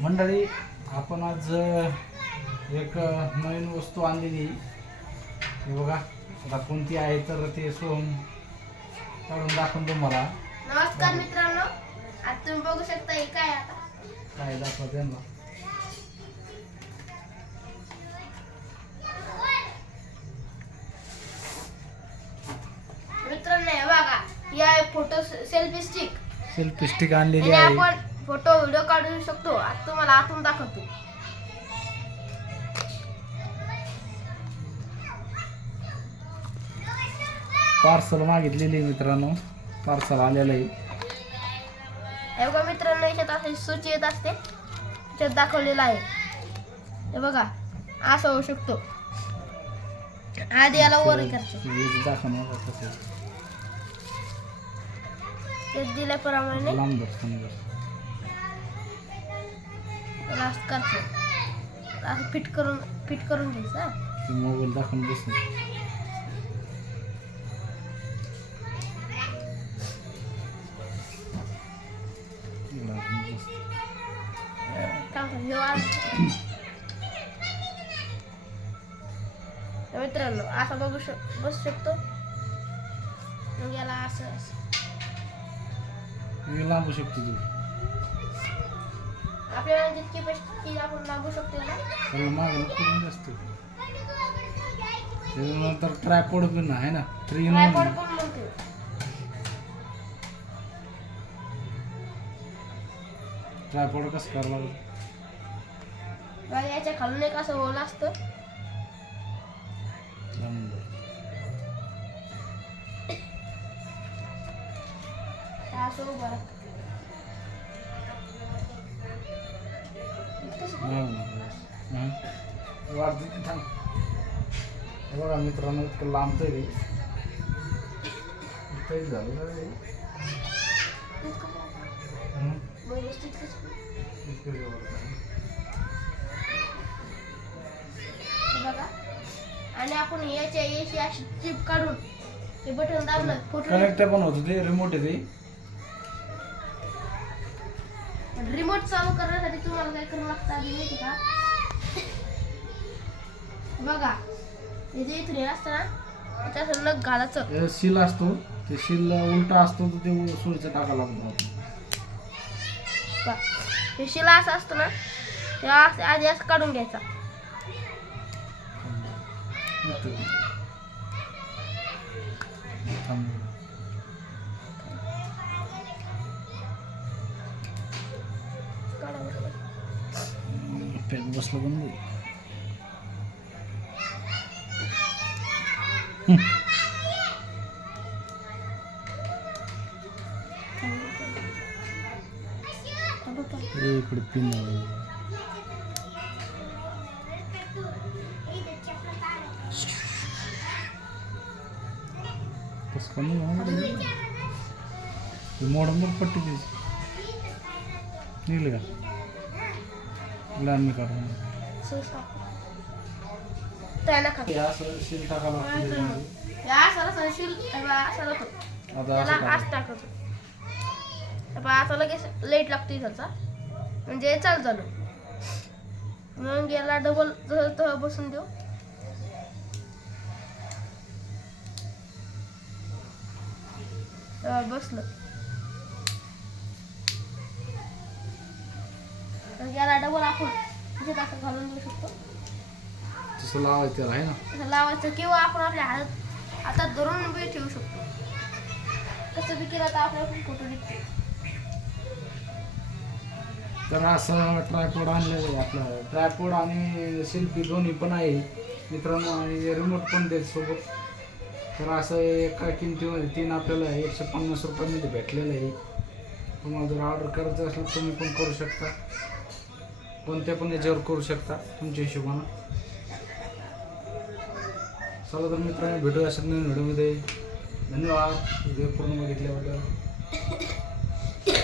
मंडळी, आपण आज एक नवीन वस्तू आणलेली. हे बघा, आता कोणती आहे तर ते सोहम काढून दाखवून तुम्हाला. नमस्कार मित्रांनो, आज तुम्ही बघू शकता हे काय आता काय दाखवत त्यांना. मित्रांनो हे बघा, ही आहे फोटो सेल्फी स्टिक आणलेली आणि आहे. आपण फोटो व्हिडिओ काढू शकतो. आज तुम्हाला आतून दाखवतो. पार्सल मागितलेली मित्रांनो, पार्सल आलेलं आहे. हे बघा मित्रांनो, याच्यात अशी सूची येत असते, त्याच्यात दाखवलेलं आहे. हे बघा, असं होऊ शकतो. आधी याला वर करायचं, हे दाखवणार कसं ते दिल्याप्रमाणे लांब समजा त्याला असं करायचं. असं फिट करून घ्यायचं. हा. ते मोबाईल दाखवून बसून तर मित्रांनो, असं बसू शकतो. मग याला असं लांबू शकतो तू. आपल्याला जितकी पैसे आपण लागू शकतो याला. सगळं मागं करून असतो. त्याच्यानंतर ट्रायपॉड पण आहे ना, ट्रायपॉड पण म्हणतो. ट्रायपॉड कसं करावं लागतं. बघा, याच्या खालून एक असं होल असतं. असं उभं राहतं. वाढते थांब. हे बघा मित्रांनो, इतकं लांब तरी काही झालं ना रे. व्यवस्थित कसं? हे बघा, आणि आपण याची अशी चिप काढून हे बटन दाबलं, फोटो कनेक्ट पण होतं. ते रिमोट आहे ते. रिमोट चालू करण्यासाठी तुम्हाला काय करावं लागतं आधी माहिती का? बघा, हे जे इथून असतं ना, त्याचं नख घालायचं. शिल असतो, ते शिल उलटा असतो, तर ते सुरीचं टाका लागतो. हे शिला असं असतं ना, ते आधी असं काढून घ्यायचा. बसलं बंद. इकडे पिन कसं कमी मोडून मग पट्टी द्यायची. निघलं का लांबी काढून त्याला खाली असं शिल टाकावं लागतं. असं शिल असं होतं. त्याला असं टाकायचं. आता लगेच लाईट लागते त्याचा, म्हणजे चालू झालं. मग याला डबल जसं बसून देऊ. बसलं. मग याला डबल आपण असं घालून देऊ शकतो. तसं लावायचं त्याला आहे ना, तसं लावायचं, किंवा आपण आपल्या हातात धरून बी ठेवू शकतो. कसं बी केलं तर आपल्याला फोटो निघते. तर असं ट्रायपॉड आणलेलं आहे. आपलं ट्रायपॉड आणि सेल्फी दोन्ही पण आहे मित्रांनो, आणि रिमोट पण देत सोबत. तर असं एका किमतीमध्ये 3 आपल्याला 150 रुपयामध्ये भेटलेलं आहे. तुम्हाला जर ऑर्डर करायचं असेल तुम्ही पण करू शकता, कोणत्या पण याच्यावर करू शकता तुमच्या हिशोबानं. चला तर मित्रांनो, भेटूया अशा नवीन व्हिडिओमध्ये. धन्यवाद व्हिडिओ पूर्ण बघितल्याबद्दल.